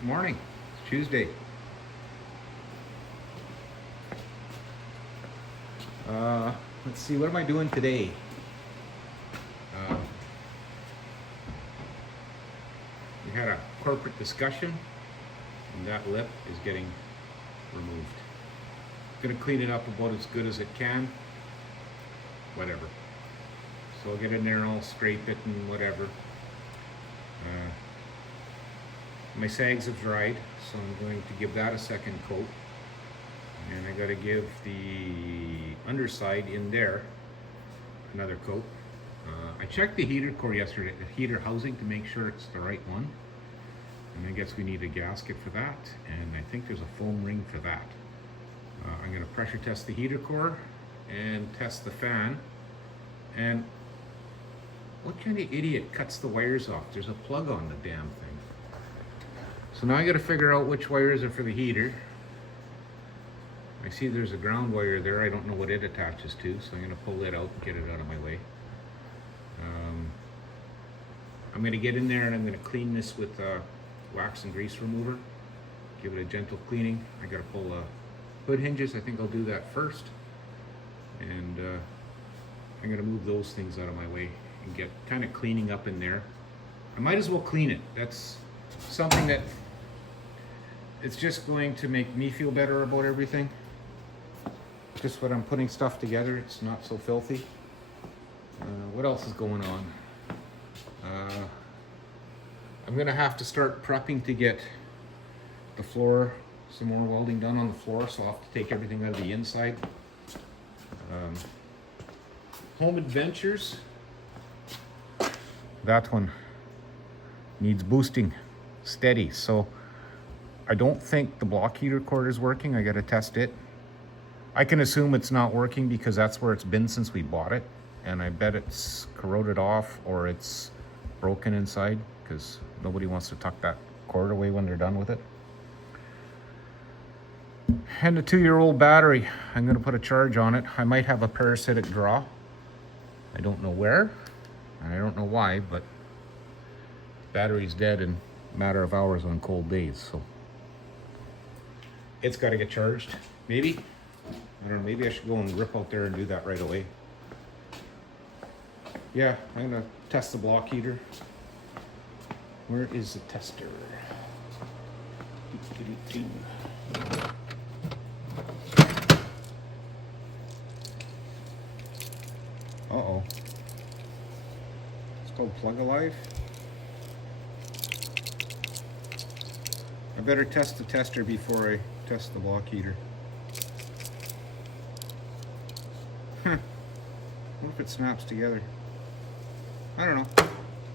Good morning. It's Tuesday. Let's see, what am I doing today? We had a corporate discussion, and that lip is getting removed. Gonna clean it up about as good as it can. Whatever. So I'll get in there and I'll scrape it and whatever. My sags have dried, so I'm going to give that a second coat. And I gotta give the underside in there another coat. I checked the heater core yesterday, the heater housing, to make sure it's the right one. And I guess we need a gasket for that, and I think there's a foam ring for that. I'm gonna pressure test the heater core and test the fan. And what kind of idiot cuts the wires off? There's a plug on the damn thing. So now I gotta figure out which wires are for the heater. I see there's a ground wire there. I don't know what it attaches to, so I'm gonna pull it out and get it out of my way. I'm gonna get in there and I'm gonna clean this with wax and grease remover. Give it a gentle cleaning. I gotta pull hood hinges. I think I'll do that first. And I'm gonna move those things out of my way and get kind of cleaning up in there. I might as well clean it. That's something that it's just going to make me feel better about everything. Just when I'm putting stuff together, it's not so filthy. What else is going on? I'm gonna have to start prepping to get the floor, some more welding done on the floor, so I'll have to take everything out of the inside. Home Adventures. That one needs boosting steady, so I don't think the block heater cord is working. I gotta test it. I can assume it's not working because that's where it's been since we bought it, and I bet it's corroded off or it's broken inside because nobody wants to tuck that cord away when they're done with it. And a 2-year-old battery. I'm gonna put a charge on it. I might have a parasitic draw. I don't know where, and I don't know why, but battery's dead in a matter of hours on cold days, so it's got to get charged. Maybe, I don't know, maybe I should go and rip out there and do that right away. Yeah, I'm gonna test the block heater. Where is the tester? Uh-oh. It's called Plug Alive. I better test the tester before I test the block heater. What if it snaps together? I don't know.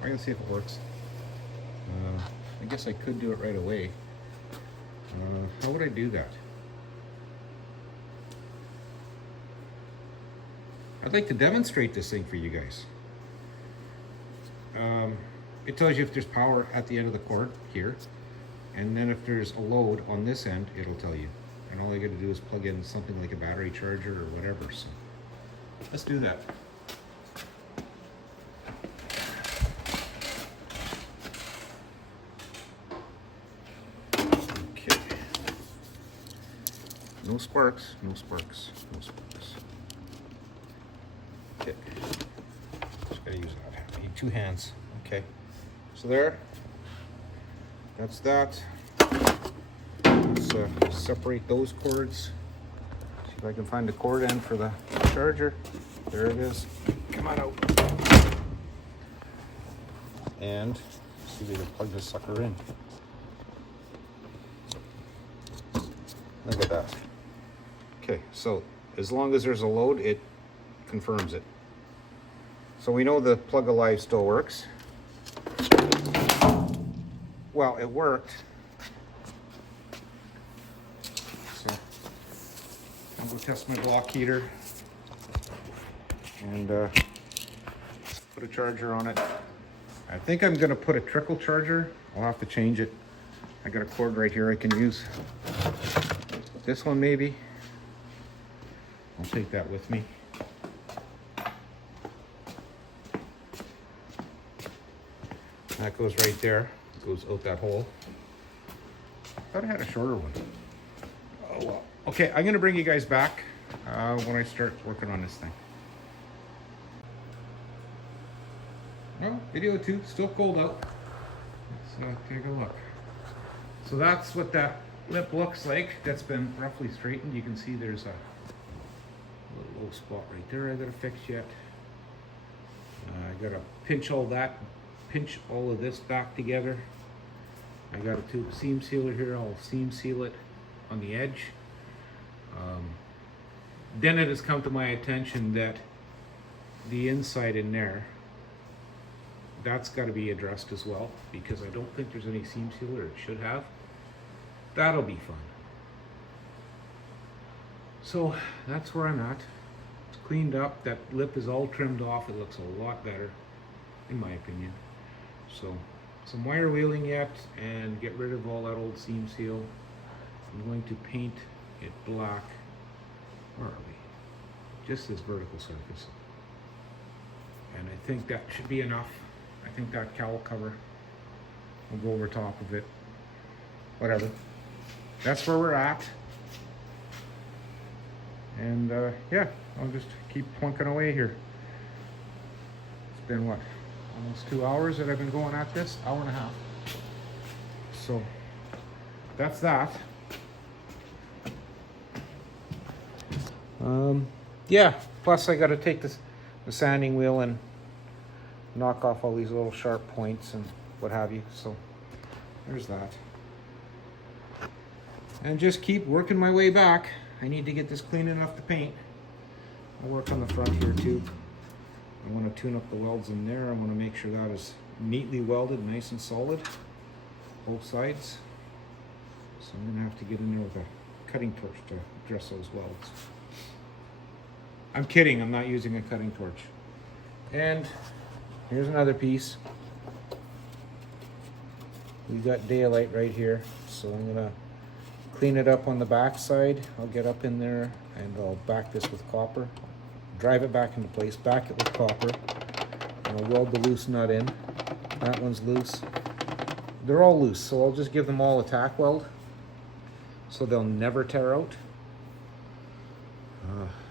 I gotta see if it works. I guess I could do it right away. How would I do that? I'd like to demonstrate this thing for you guys. It tells you if there's power at the end of the cord here, and then if there's a load on this end, it'll tell you. And all I gotta do is plug in something like a battery charger or whatever. So let's do that. Okay. No sparks, no sparks, no sparks. Okay. Just gotta use that. I need 2 hands. Okay. So there. That's that. Let's separate those cords. See if I can find the cord end for the charger. There it is. Come on out. And see if we can plug this sucker in. Look at that. Okay, so as long as there's a load, it confirms it. So we know the Plug Alive still works. Well, it worked. So I'll go test my block heater and put a charger on it. I think I'm gonna put a trickle charger. I'll have to change it. I got a cord right here I can use. This one maybe. I'll take that with me. That goes right there. Goes out that hole. I thought I had a shorter one. Oh well. Okay, I'm gonna bring you guys back when I start working on this thing. Well, video 2, still cold out. Let's take a look. So that's what that lip looks like. That's been roughly straightened. You can see there's a little low spot right there I gotta fix yet. I gotta pinch all of this back together. I got a tube seam sealer here. I'll seam seal it on the edge. Then it has come to my attention that the inside in there, that's got to be addressed as well, because I don't think there's any seam sealer. It should have. That'll be fun. So that's where I'm at. It's cleaned up. That lip is all trimmed off. It looks a lot better, in my opinion. So some wire wheeling yet and get rid of all that old seam seal. I'm going to paint it black. Where are we? Just this vertical surface. And I think that should be enough. I think that cowl cover will go over top of it. Whatever. That's where we're at. And yeah, I'll just keep plunking away here. It's been what? Almost 2 hours that I've been going at this, hour and a half. So that's that. Yeah, plus I got to take the sanding wheel and knock off all these little sharp points and what have you. So there's that. And just keep working my way back. I need to get this clean enough to paint. I'll work on the front here too. I want to tune up the welds in there. I want to make sure that is neatly welded, nice and solid, both sides. So I'm going to have to get in there with a cutting torch to address those welds. I'm kidding, I'm not using a cutting torch. And here's another piece. We've got daylight right here, so I'm gonna clean it up on the back side. I'll get up in there and I'll back this with copper. Drive it back into place, back it with copper. And I'll weld the loose nut in. That one's loose. They're all loose, so I'll just give them all a tack weld so they'll never tear out.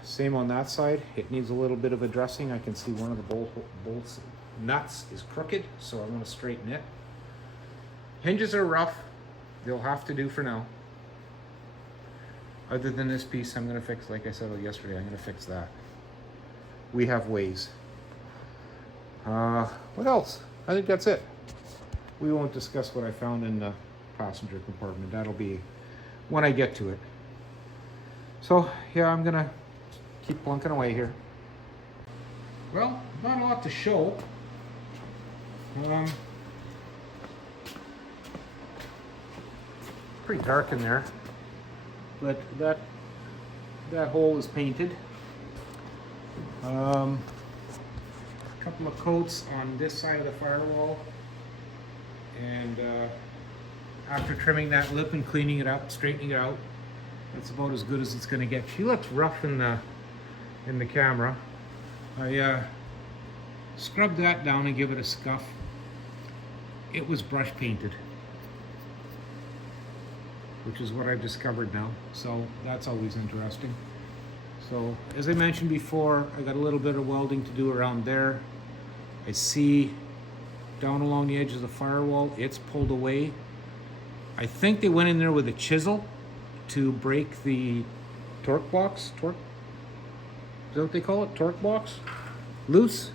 Same on that side. It needs a little bit of a dressing. I can see one of the bolts nuts is crooked, so I'm going to straighten it. Hinges are rough. They'll have to do for now. Other than this piece, I'm going to fix, like I said yesterday, I'm going to fix that. We have ways. What else? I think that's it. We won't discuss what I found in the passenger compartment. That'll be when I get to it. So, yeah, I'm going to keep plunking away here. Well, not a lot to show. Pretty dark in there, but that hole is painted. A couple of coats on this side of the firewall, and after trimming that lip and cleaning it up, straightening it out, that's about as good as it's going to get. She looks rough in the camera. I scrubbed that down and give it a scuff. It was brush painted, which is what I've discovered now. So that's always interesting. So as I mentioned before, I got a little bit of welding to do around there. I see down along the edge of the firewall, it's pulled away. I think they went in there with a chisel to break the torque box. Torque? Is that what they call it? Torque box? Loose.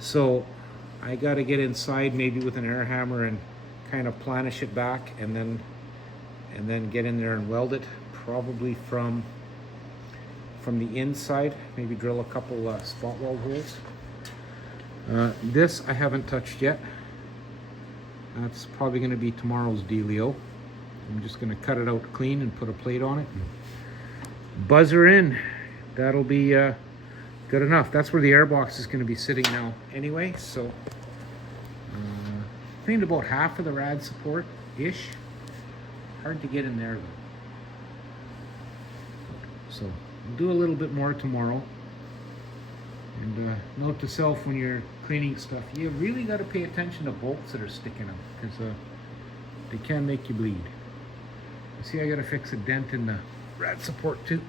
So I got to get inside maybe with an air hammer and kind of planish it back, and then get in there and weld it, probably from the inside. Maybe drill a couple spot weld holes. This I haven't touched yet. That's probably going to be tomorrow's dealio. I'm just going to cut it out clean and put a plate on it. Buzz her in. That'll be good enough. That's where the airbox is going to be sitting now anyway. So cleaned about half of the rad support-ish. Hard to get in there though. So we'll do a little bit more tomorrow. And note to self, when you're cleaning stuff, you really got to pay attention to bolts that are sticking out, because They can make you bleed. See, I gotta fix a dent in the rad support too.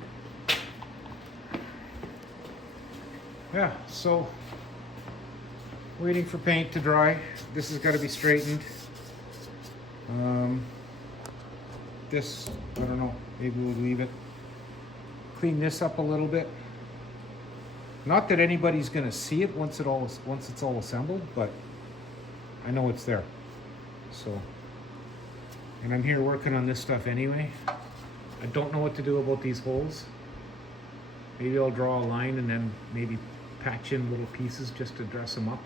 Yeah, so waiting for paint to dry. This has got to be straightened. This, I don't know, maybe we'll leave it. Clean this up a little bit. Not that anybody's gonna see it once it's all assembled, but I know it's there. So, and I'm here working on this stuff anyway. I don't know what to do about these holes. Maybe I'll draw a line and then maybe patch in little pieces just to dress them up.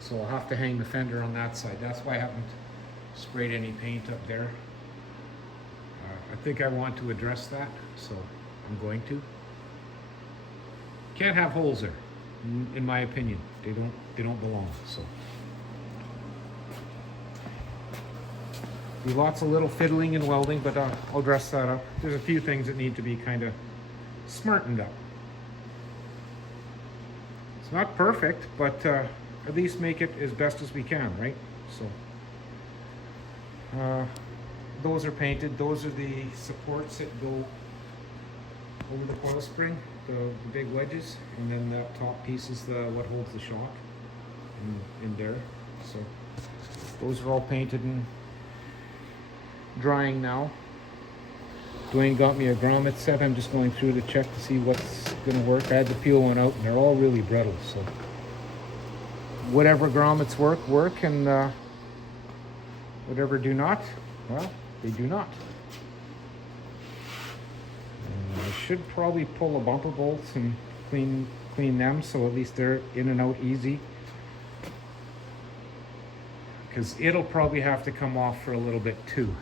So I'll have to hang the fender on that side. That's why I haven't sprayed any paint up there. I think I want to address that, so I'm going to. Can't have holes there, in my opinion. They don't belong. So do lots of little fiddling and welding, but I'll dress that up. There's a few things that need to be kind of smartened up. It's not perfect, but at least make it as best as we can, right? So those are painted. Those are the supports that go over the coil spring, the big wedges, and then that top piece is what holds the shock in there. So those are all painted and drying now. Dwayne got me a grommet set. I'm just going through to check to see what's going to work. I had to peel one out, and they're all really brittle. So whatever grommets work, and whatever do not, well, they do not. I should probably pull the bumper bolts and clean them, so at least they're in and out easy. Because it'll probably have to come off for a little bit too.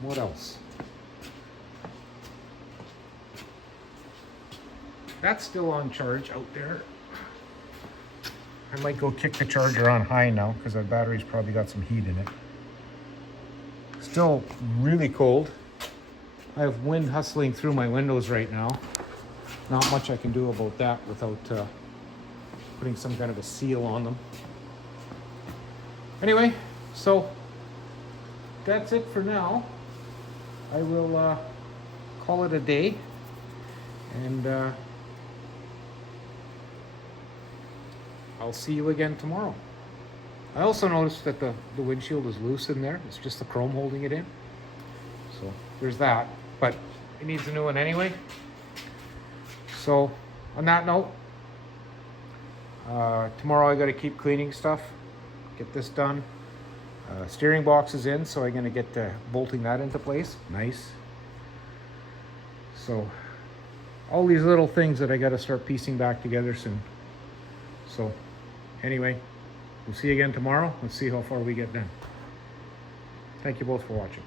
What else? That's still on charge out there. I might go kick the charger on high now because our battery's probably got some heat in it. Still really cold. I have wind hustling through my windows right now. Not much I can do about that without putting some kind of a seal on them. Anyway, so that's it for now. I will call it a day, and I'll see you again tomorrow. I also noticed that the windshield is loose in there. It's just the chrome holding it in. So there's that, but it needs a new one anyway. So on that note, tomorrow I got to keep cleaning stuff, get this done. Steering box is in, so I'm going to get bolting that into place. Nice. So all these little things that I got to start piecing back together soon. So anyway, we'll see you again tomorrow. Let's see how far we get then. Thank you both for watching.